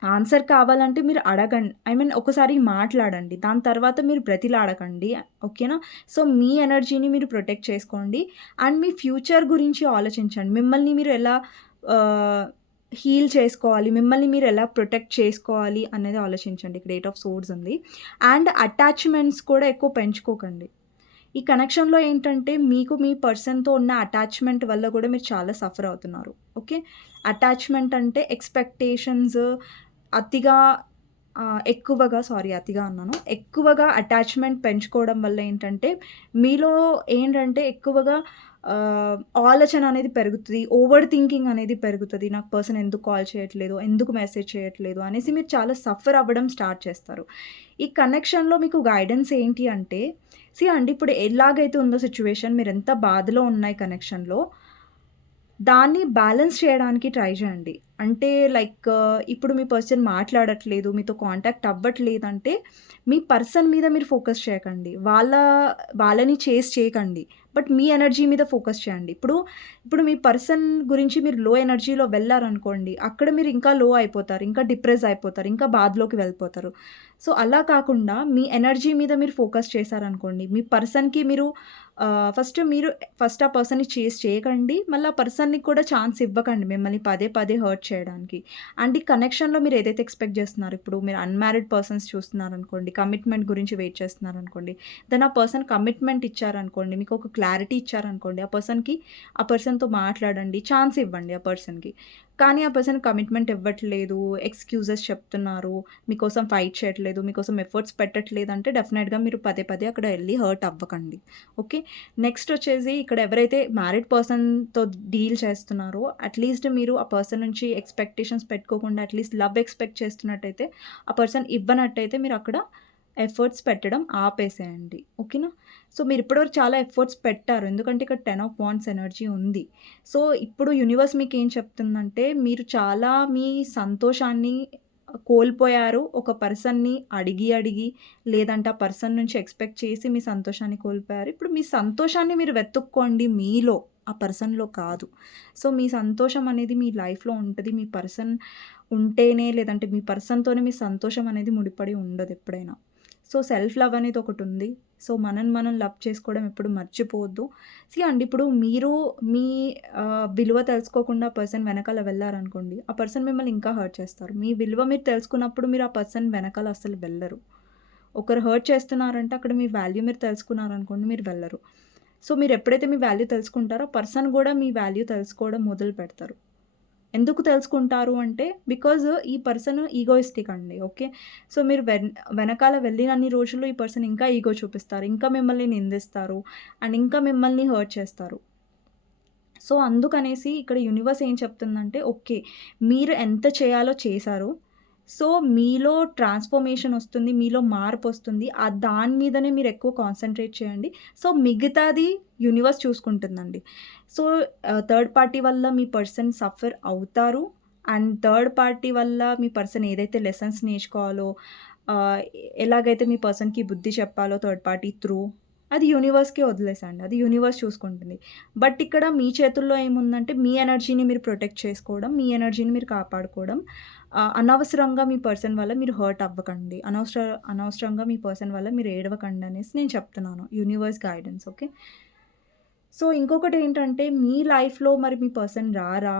ఆన్సర్ కావాలంటే మీరు అడగండి. ఒకసారి మాట్లాడండి. దాని తర్వాత మీరు బ్రతిలాడకండి. ఓకేనా? సో, మీ ఎనర్జీని మీరు ప్రొటెక్ట్ చేసుకోండి. అండ్ మీ ఫ్యూచర్ గురించి ఆలోచించండి. మిమ్మల్ని మీరు ఎలా ఆహ్, హీల్ చేసుకోవాలి, మిమ్మల్ని మీరు ఎలా ప్రొటెక్ట్ చేసుకోవాలి అనేది ఆలోచించండి. ఇక్కడ 8 ఆఫ్ సోర్డ్స్ ఉంది. అండ్ అటాచ్‌మెంట్స్ కూడా ఎక్కువ పెంచుకోకండి. ఈ కనెక్షన్‌లో ఏంటంటే మీకు మీ పర్సన్‌తో ఉన్న అటాచ్‌మెంట్ వల్ల గూడా మీరు చాలా సఫర్ అవుతున్నారు. ఓకే. అటాచ్‌మెంట్ అంటే ఎక్స్‌పెక్టేషన్స్ అతిగా అతిగా అన్నాను. ఎక్కువగా అటాచ్‌మెంట్ పెంచుకోవడం వల్ల ఏంటంటే, మీలో ఏంటంటే ఎక్కువగా ఆలోచన అనేది పెరుగుతది. ఓవర్ థింకింగ్ అనేది పెరుగుతది. నాకు పర్సన్ ఎందుకు కాల్ చేయట్లేదు? ఎందుకు మెసేజ్ చేయట్లేదు? అనేసి మీరు చాలా సఫర్ అవ్వడం స్టార్ట్ చేస్తారు. ఈ కనెక్షన్‌లో మీకు గైడెన్స్ ఏంటి అంటే, అండి ఇప్పుడు ఎలాగైతే ఉందో సిట్యుయేషన్ మీరెంత బాధలో ఉన్నాయి కనెక్షన్‌లో దాన్ని బ్యాలెన్స్ చేయడానికి ట్రై చేయండి. అంటే లైక్ ఇప్పుడు మీ పర్సన్ మాట్లాడట్లేదు, మీతో కాంటాక్ట్ అవ్వట్లేదంటే, మీ పర్సన్ మీద మీరు ఫోకస్ చేయకండి. వాళ్ళని చేజ్ చేయకండి. బట్ మీ ఎనర్జీ మీద ఫోకస్ చేయండి. ఇప్పుడు మీ పర్సన్ గురించి మీరు లో ఎనర్జీలో వెళ్లారనుకోండి, అక్కడ మీరు ఇంకా లో అయిపోతారు. ఇంకా డిప్రెస్ అయిపోతారు. ఇంకా బాధలోకి వెళ్ళిపోతారు. సో, అలా కాకుండా మీ ఎనర్జీ మీద మీరు ఫోకస్ చేశారనుకోండి, మీ పర్సన్‌కి మీరు ఫస్ట్ ఆ పర్సన్‌ని చేజ్ చేయకండి. మళ్ళీ ఆ పర్సన్‌ని కూడా ఛాన్స్ ఇవ్వకండి మిమ్మల్ని పదే పదే హర్ట్ చేయడానికి. అండ్ ఈ కనెక్షన్‌లో మీరు ఏదైతే ఎక్స్‌పెక్ట్ చేస్తున్నారో, ఇప్పుడు మీరు అన్‌మ్యారిడ్ పర్సన్స్ చూస్తున్నారనుకోండి, కమిట్మెంట్ గురించి వెయిట్ చేస్తున్నారనుకోండి. దెన్ ఆ పర్సన్ కమిట్మెంట్ ఇచ్చారనుకోండి, మీకు ఒక క్లారిటీ ఇచ్చారనుకోండి, ఆ పర్సన్‌తో మాట్లాడండి. ఛాన్స్ ఇవ్వండి ఆ పర్సన్‌కి. కానీ ఆ పర్సన్ కమిట్మెంట్ ఇవ్వట్లేదు, ఎక్స్‌క్యూజెస్ చెప్తున్నారు, మీకోసం ఫైట్ చేయట్లేదు, మీకోసం ఎఫర్ట్స్ పెట్టట్లేదంటే డెఫినెట్‌గా మీరు పదే పదే అక్కడ ఎళ్లి హర్ట్ అవ్వకండి. ఓకే. నెక్స్ట్ వచ్చేసి ఇక్కడ ఎవరైతే మ్యారిడ్ పర్సన్‌తో డీల్ చేస్తున్నారో అట్‌లీస్ట్ మీరు ఆ పర్సన్ నుంచి ఎక్స్‌పెక్టేషన్స్ పెట్టుకోకుండా అట్‌లీస్ట్ లవ్ ఎక్స్‌పెక్ట్ చేస్తున్నట్టయితే, ఆ పర్సన్ ఇవ్వనట్టయితే మీరక్కడ ఎఫర్ట్స్ పెట్టడం ఆపేసేయండి. ఓకేనా? సో, మీరు ఇప్పటివరకు చాలా ఎఫర్ట్స్ పెట్టారు. ఎందుకంటే ఇక్కడ 10 ఆఫ్ వాండ్స్ ఎనర్జీ ఉంది. సో, ఇప్పుడు యూనివర్స్ మీకేం చెప్తుందంటే, మీరు చాలా మీ సంతోషాన్ని కోల్పోయారు. ఒక పర్సన్‌ని అడిగి, లేదంటే ఆ పర్సన్ నుంచి ఎక్స్‌పెక్ట్ చేసి మీ సంతోషాన్ని కోల్పోయారు. ఇప్పుడు మీ సంతోషాన్ని మీరు వెతుక్కోండి మీలో, ఆ పర్సన్‌లో కాదు. సో, మీ సంతోషం అనేది మీ లైఫ్‌లో ఉంటది. మీ పర్సన్ ఉంటేనే లేదంటే మీ పర్సన్‌తోనే మీ సంతోషం అనేది ముడిపడి ఉండదెప్పుడైనా. సో, సెల్ఫ్ లవ్ అనేది ఒకటుంది. సో, మనల్ని మనం లవ్ చేసుకోవడం ఎప్పుడు మర్చిపోవద్దు. అండి ఇప్పుడు మీరు మీ విలువ తెలుసుకోకుండా పర్సన్ వెనకాల వెళ్లారనుకోండి, ఆ పర్సన్ మిమ్మల్ని ఇంకా హర్ట్ చేస్తారు. మీ విలువ మీరు తెలుసుకున్నప్పుడు మీరు ఆ పర్సన్ వెనకాల అస్సలు వెళ్లరు. ఒకరు హర్ట్ చేస్తున్నారంటే అక్కడ మీ వాల్యూ మీరు తెలుసుకున్నారనుకోండి మీరు వెళ్లరు. సో, మీరెప్పుడైతే మీ వాల్యూ తెలుసుకుంటారో పర్సన్ గూడా మీ వాల్యూ తెలుసుకోవడం మొదలుపెడతారు. ఎందుకు తెలుసుకుంటారు అంటే, బికాజ్ ఈ పర్సన్ ఈగోయిస్టిక్ అండి. ఓకే. సో, మీరు వెనకాల వెళ్ళినన్ని రోజులు ఈ పర్సన్ ఇంకా ఈగో చూపిస్తారు. ఇంకా మిమ్మల్ని నిందిస్తారు. అండ్ ఇంకా మిమ్మల్ని హర్ట్ చేస్తారు. సో, అందుకనేసి ఇక్కడ యూనివర్స్ ఏం చెప్తుందంటే, ఓకే. మీరు ఎంత చేయాలో చేశారు. సో, మీలో ట్రాన్స్‌ఫర్మేషన్ ఒస్తుంది. మీలో మార్పొస్తుంది. దాని మీదనే మీరెక్కువ కాన్సంట్రేట్ చేయండి. సో, మిగతాది యూనివర్స్ చూసుకుంటుందండి. సో, థర్డ్ పార్టీ వల్ల మీ పర్సన్ సఫర్ అవుతారు. అండ్ థర్డ్ పార్టీ వల్ల మీ పర్సన్ ఏదైతే లెసన్స్ నేర్చుకోవాలో, ఆహ్, ఎలాగైతే మీ పర్సన్‌కి బుద్ధి చెప్పాలో థర్డ్ పార్టీ త్రూ అది యూనివర్స్‌కే వదిలేసండి. అది యూనివర్స్ చూసుకుంటుంది. బట్ ఇక్కడ మీ చేతుల్లో ఏముందంటే, మీ ఎనర్జీని మీరు ప్రొటెక్ట్ చేసుకోవడం, మీ ఎనర్జీని మీరు కాపాడుకోవడం. అనవసరంగా మీ పర్సన్ వల్ల మీరు హర్ట్ అవ్వకండి. అనవసరంగా మీ పర్సన్ వల్ల మీరు ఏడవకండి అనేసి నేను చెప్తున్నాను. Universe guidance. ఓకే. సో, ఇంకొకటేంటంటే మీ లైఫ్‌లో మరి మీ పర్సన్ రారా?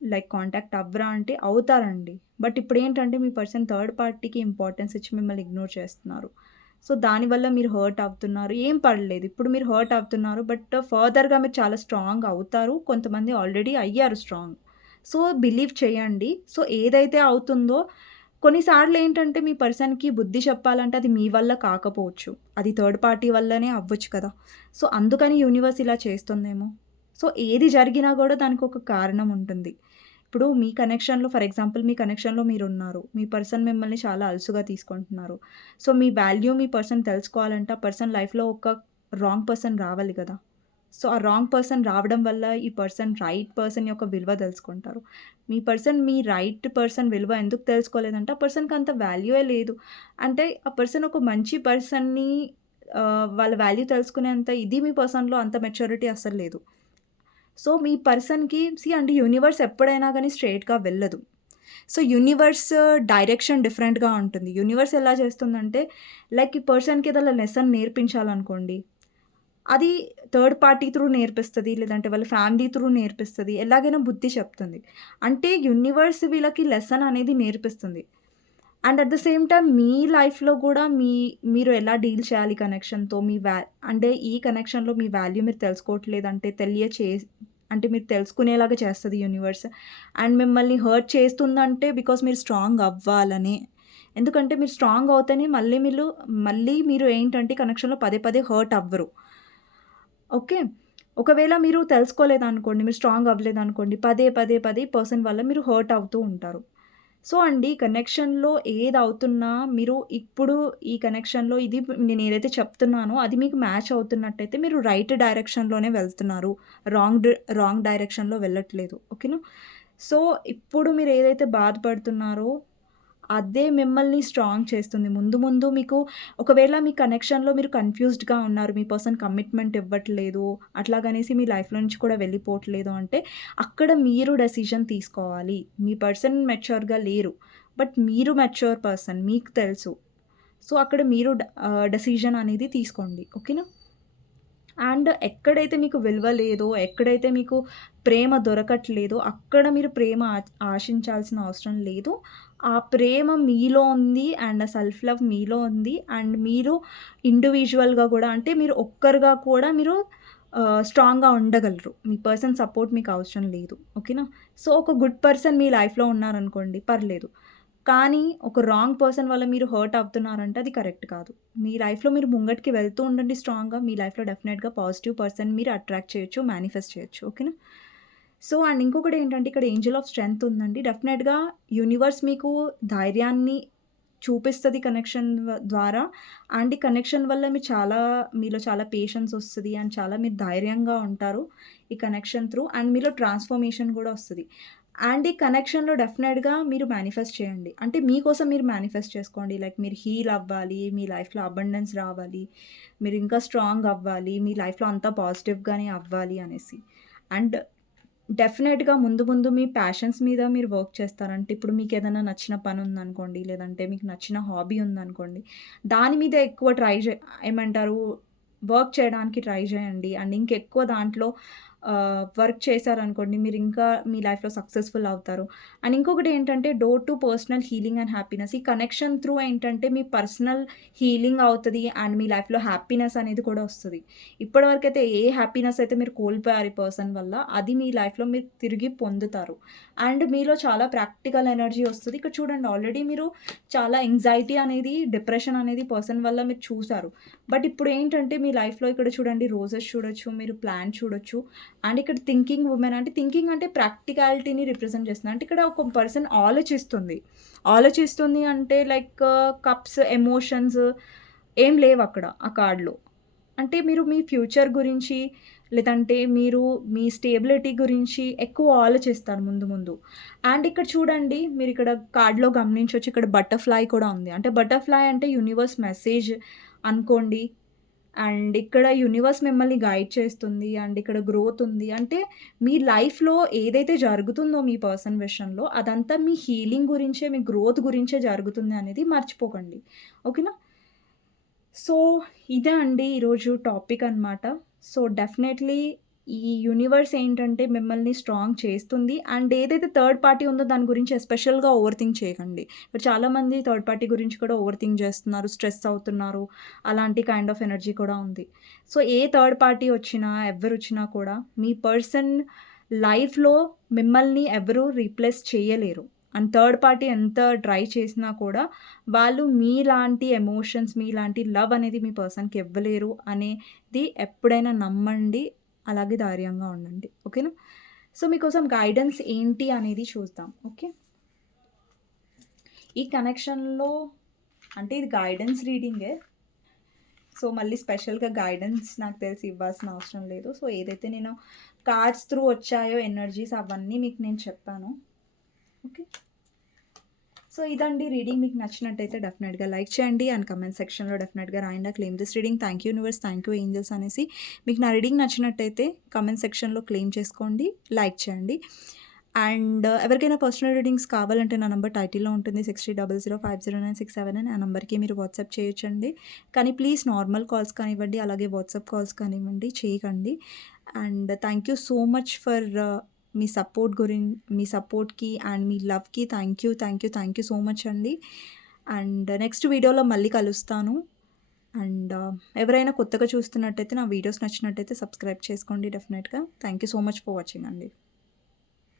లైక్ కాంటాక్ట్ అవ్వరా అంటే అవుతారండి. బట్ ఇప్పుడేంటంటే మీ పర్సన్ థర్డ్ పార్టీకి ఇంపార్టెన్స్ ఇచ్చి మిమ్మల్ని ఇగ్నోర్ చేస్తున్నారు. సో, దానివల్ల మీరు హర్ట్ అవుతున్నారు. ఏం పర్లేదు. ఇప్పుడు మీరు హర్ట్ అవుతున్నారు. బట్ ఫర్దర్‌గా మీరు చాలా స్ట్రాంగ్ అవుతారు. కొంతమంది ఆల్రెడీ అయ్యారు స్ట్రాంగ్. సో, బిలీవ్ చేయండి. సో, ఏదైతే అవుతుందో కొన్నిసార్లేంటంటే మీ పర్సన్‌కి బుద్ధి చెప్పాలంటే అది మీ వల్ల కాకపోవచ్చు. అది థర్డ్ పార్టీ వల్లనే అవ్వచ్చు కదా! సో, అందుకని యూనివర్స్ ఇలా చేస్తుందేమో. సో, ఏది జరిగినా గూడా దానికొక కారణం ఉంటుంది. ఇప్పుడు మీ కనెక్షన్‌లో ఫర్ ఎగ్జాంపుల్ మీ కనెక్షన్‌లో మీరున్నారు. మీ పర్సన్ మిమ్మల్ని చాలా అలుసుగా తీసుకుంటున్నారు. సో, మీ వాల్యూ మీ పర్సన్ తెలుసుకోవాలంటే ఆ పర్సన్ లైఫ్‌లో ఒక రాంగ్ పర్సన్ రావాలి గదా! సో, ఆ రాంగ్ పర్సన్ రావడం వల్ల ఈ పర్సన్ రైట్ పర్సన్ యొక్క విలువ తెలుసుకుంటారు. మీ రైట్ పర్సన్ విలువ ఎందుకు తెలుసుకోలేదంటే, ఆ పర్సన్‌కి అంత వాల్యూయే లేదు. అంటే ఆ పర్సన్ ఒక మంచి పర్సన్‌ని వాళ్ళ వాల్యూ తెలుసుకునేంత ఇది మీ పర్సన్‌లో అంత మెచ్యూరిటీ అస్సలు లేదు. సో, మీ పర్సన్‌కి అండి యూనివర్స్ ఎప్పుడైనా గాని స్ట్రెయిట్‌గా వెళ్ళదు. సో, యూనివర్స్ డైరెక్షన్ డిఫరెంట్‌గా ఉంటుంది. యూనివర్స్ ఎలా చేస్తుందంటే, లైక్ ఈ పర్సన్‌కి ఏదైనా లెసన్ నేర్పించాలనుకోండి అది థర్డ్ పార్టీ త్రూ నేర్పిస్తది. లేదంటే వాళ్ళ ఫ్యామిలీ త్రూ నేర్పిస్తది. ఎలాగైనా బుద్ధి చెప్తుంది. అంటే యూనివర్స్ వీళ్ళకి లెసన్ అనేది నేర్పిస్తుంది. And at the same time మీ లైఫ్‌లో గూడా మీరు ఎలా డీల్ చేయాలి కనెక్షన్‌తో మీ అంటే ఈ కనెక్షన్‌లో మీ వాల్యూ మీరు తెలుసుకోవట్లేదంటే అంటే మీరు తెలుసుకునేలాగా చేస్తది యూనివర్స్. అండ్ మిమ్మల్ని హర్ట్ చేస్తుందంటే బికాజ్ మీరు స్ట్రాంగ్ అవ్వాలనే. ఎందుకంటే మీరు స్ట్రాంగ్ అవుతేనే మళ్ళీ మీరు ఏంటంటే కనెక్షన్‌లో పదే పదే హర్ట్ అవ్వరు. ఓకే. ఒకవేళ మీరు తెలుసుకోలేదనుకోండి, మీరు స్ట్రాంగ్ అవ్వలేదనుకోండి, పదే పదే పదే ఈ పర్సన్ వల్ల మీరు హర్ట్ అవుతూ ఉంటారు. సో అండి కనెక్షన్‌లో ఏదవుతున్నా మీరు ఇప్పుడు ఈ కనెక్షన్‌లో ఇది నేనేదైతే చెప్తున్నానో అది మీకు మ్యాచ్ అవుతున్నట్టయితే మీరు రైట్ డైరెక్షన్‌లోనే వెళ్తున్నారు. రాంగ్ డైరెక్షన్‌లో వెళ్ళట్లేదు. ఓకేనా? సో ఇప్పుడు మీరేదైతే బాధపడుతున్నారో అదే మిమ్మల్ని స్ట్రాంగ్ చేస్తుంది. ముందు ముందు మీకు ఒకవేళ మీ కనెక్షన్‌లో మీరు కన్‌ఫ్యూజ్డ్‌గా ఉన్నారు. మీ పర్సన్ కమిట్మెంట్ ఇవ్వట్లేదు. అట్లాగనేసి మీ లైఫ్‌లో నుంచి కూడా వెళ్ళిపోవట్లేదు అంటే, అక్కడ మీరు డెసిషన్ తీసుకోవాలి. మీ పర్సన్ మెచ్యూర్‌గా లేరు. బట్ మీరు మెచ్యూర్ పర్సన్. మీకు తెలుసు. సో, అక్కడ మీరు డెసిషన్ అనేది తీసుకోండి. ఓకేనా? అండ్ ఎక్కడైతే మీకు విలువ లేదో, ఎక్కడైతే మీకు ప్రేమ దొరకట్లేదో, అక్కడ మీరు ప్రేమ ఆశించాల్సిన అవసరం లేదు. ఆ ప్రేమ మీలో ఉంది అండ్ సెల్ఫ్ లవ్ మీలో ఉంది. అండ్ మీరు ఇండివిడ్యువల్‌గా గూడా అంటే మీరు ఒక్కరుగా కూడా మీరు స్ట్రాంగ్‌గా ఉండగలరు. మీ పర్సన్ సపోర్ట్ మీకు అవసరం లేదు. ఓకేనా? సో, ఒక గుడ్ పర్సన్ మీ లైఫ్‌లో ఉన్నారనుకోండి పర్లేదు. కానీ ఒక రాంగ్ పర్సన్ వల్ల మీరు హర్ట్ అవుతున్నారంటే అది కరెక్ట్ కాదు. మీ లైఫ్‌లో మీరు ముంగటికి వెళ్తూ ఉండండి స్ట్రాంగ్‌గా. మీ లైఫ్‌లో డెఫినెట్‌గా పాజిటివ్ పర్సన్ మీరు అట్రాక్ట్ చేయొచ్చు, మేనిఫెస్ట్ చేయొచ్చు. ఓకేనా? సో, అండ్ ఇంకొకటేంటంటే ఇక్కడ ఏంజెల్ ఆఫ్ స్ట్రెంగ్త్ ఉందండి. డెఫినెట్‌గా యూనివర్స్ మీకు ధైర్యాన్ని చూపిస్తది కనెక్షన్ ద్వారా. అండ్ ఈ కనెక్షన్ వల్ల మీలో చాలా పేషెన్స్ ఒస్తది. అండ్ చాలా మీరు ధైర్యంగా ఉంటారు. ఈ కనెక్షన్ త్రూ. అండ్ మీలో ట్రాన్స్‌ఫర్మేషన్ గూడా ఒస్తది. అండ్ ఈ కనెక్షన్‌లో డెఫినెట్‌గా మీరు మేనిఫెస్ట్ చేయండి. అంటే మీకోసం మీరు మేనిఫెస్ట్ చేసుకోండి. లైక్ మీరు హీల్ అవ్వాలి. మీ లైఫ్‌లో అబండెన్స్ రావాలి. మీరు ఇంకా స్ట్రాంగ్ అవ్వాలి. మీ లైఫ్‌లో అంతా పాజిటివ్‌గానే అవ్వాలి అనేసి. అండ్ డెఫినెట్‌గా ముందు ముందు మీ ప్యాషన్స్ మీద మీరు వర్క్ చేస్తారంటే ఇప్పుడు మీకేదైనా నచ్చిన పనుందనుకోండి, లేదంటే మీకు నచ్చిన హాబీ ఉందనుకోండి, దాని మీద ఎక్కువ ఏమంటారు వర్క్ చేయడానికి ట్రై చేయండి. అండ్ ఇంకెక్కువ దాంట్లో వర్క్ చేశారనుకోండి, మీరింకా మీ లైఫ్‌లో సక్సెస్‌ఫుల్ అవుతారు. అండ్ ఇంకొకటేంటంటే door to personal healing and happiness. ఈ కనెక్షన్ త్రూ ఏంటంటే మీ పర్సనల్ హీలింగ్ అవుతది. అండ్ మీ లైఫ్‌లో హ్యాపీనెస్ అనేది కూడా వస్తది. ఇప్పటివరకైతే ఏ హ్యాపీనెస్ అయితే మీరు కోల్పోయారు ఈ పర్సన్ వల్ల, అది మీ లైఫ్‌లో మీరు తిరిగి పొందుతారు. అండ్ మీలో చాలా ప్రాక్టికల్ ఎనర్జీ వస్తది. ఇక్కడ చూడండి ఆల్రెడీ మీరు చాలా యాంగ్జైటీ అనేది, డిప్రెషన్ అనేది పర్సన్ వల్ల మీరు చూసారు. బట్ ఇప్పుడేంటంటే మీ లైఫ్‌లో ఇక్కడ చూడండి రోజెస్ చూడొచ్చు, మీరు ప్లాంట్ చూడొచ్చు. అండ్ ఇక్కడ థింకింగ్ వుమెన్ అంటే థింకింగ్ అంటే ప్రాక్టికాలిటీని రిప్రజెంట్ చేస్తుంది. అంటే ఇక్కడ ఒక పర్సన్ ఆలోచిస్తుంది. ఆలోచిస్తుంది అంటే లైక్ కప్స్, ఎమోషన్స్ ఏం లేవక్కడ ఆ కార్డ్‌లో. అంటే మీరు మీ ఫ్యూచర్ గురించి, లేదంటే మీరు మీ స్టేబిలిటీ గురించి ఎక్కువ ఆలోచిస్తారు ముందు ముందు. అండ్ ఇక్కడ చూడండి మీరిక్కడ కార్డ్‌లో గమనించొచ్చు ఇక్కడ బటర్‌ఫ్లై కూడా ఉంది. అంటే బటర్‌ఫ్లై అంటే యూనివర్స్ మెసేజ్ అనుకోండి. అండ్ ఇక్కడ యూనివర్స్ మిమ్మల్ని గైడ్ చేస్తుంది. అండ్ ఇక్కడ గ్రోత్ ఉంది. అంటే మీ లైఫ్‌లో ఏదైతే జరుగుతుందో మీ పర్సన్ విషయంలో అదంతా మీ హీలింగ్ గురించే, మీ గ్రోత్ గురించే జరుగుతుంది అనేది మర్చిపోకండి. ఓకేనా? సో, ఇదే అండి ఈరోజు టాపిక్ అనమాట. సో, డెఫినైట్‌లీ ఈ యూనివర్స్ ఏంటంటే మిమ్మల్ని స్ట్రాంగ్ చేస్తుంది. అండ్ ఏదైతే థర్డ్ పార్టీ ఉందో దాని గురించి ఎస్పెషల్‌గా ఓవర్ థింక్ చేయకండి. ఇప్పుడు చాలామంది థర్డ్ పార్టీ గురించి కూడా ఓవర్ థింక్ చేస్తున్నారు, స్ట్రెస్ అవుతున్నారు. అలాంటి కైండ్ ఆఫ్ ఎనర్జీ కూడా ఉంది. సో, ఏ థర్డ్ పార్టీ వచ్చినా, ఎవ్వరొచ్చినా కూడా మీ పర్సన్ లైఫ్‌లో మిమ్మల్ని ఎవరు రీప్లేస్ చేయలేరు. అండ్ థర్డ్ పార్టీ ఎంత ట్రై చేసినా కూడా వాళ్ళు మీలాంటి ఎమోషన్స్, మీలాంటి లవ్ అనేది మీ పర్సన్‌కి ఇవ్వలేరు అనేది ఎప్పుడైనా నమ్మండి. అలాగే ధైర్యంగా ఉండండి. ఓకేనా? సో, మీకోసం గైడెన్స్ ఏంటి అనేది చూద్దాం. ఓకే. ఈ కనెక్షన్‌లో అంటే ఇది గైడెన్స్ రీడింగే. సో, మళ్ళీ స్పెషల్‌గా గైడెన్స్ నాకు తెలిసి ఇవ్వాల్సిన అవసరం లేదు. సో, ఏదైతే నేను కార్డ్స్ త్రూ వచ్చాయో ఎనర్జీస్ అవన్నీ మీకు నేను చెప్పాను. ఓకే. సో, ఇదండి రీడింగ్. మీకు నచ్చినట్టయితే డెఫినెట్‌గా లైక్ చేయండి. అండ్ కామెంట్ సెక్షన్‌లో డెఫినెట్‌గా రాయండి. Claim this reading. Thank you universe, thank you angels అనేసి. మీకు నా రీడింగ్ నచ్చినట్టయితే కామెంట్ సెక్షన్‌లో క్లెయిమ్ చేసుకోండి. లైక్ చేయండి. అండ్ ఎవరికైనా పర్సనల్ రీడింగ్స్ కావాలంటే నా నంబర్ టైటిల్‌లో ఉంటుంది 6300509679 ఆ నంబర్‌కి మీరు వాట్సాప్ చేయొచ్చండి. కానీ ప్లీజ్ నార్మల్ కాల్స్ కానివ్వండి, అలాగే వాట్సాప్ కాల్స్ కానివ్వండి చేయకండి. And thank you so much for మీ సపోర్ట్‌కి అండ్ మీ లవ్‌కి థ్యాంక్ యూ సో మచ్ అండి. అండ్ నెక్స్ట్ వీడియోలో మళ్ళీ కలుస్తాను. అండ్ ఎవరైనా కొత్తగా చూస్తున్నట్టయితే నా వీడియోస్ నచ్చినట్టయితే సబ్స్క్రైబ్ చేసుకోండి డెఫినెట్‌గా. Thank you so much for watching అండి.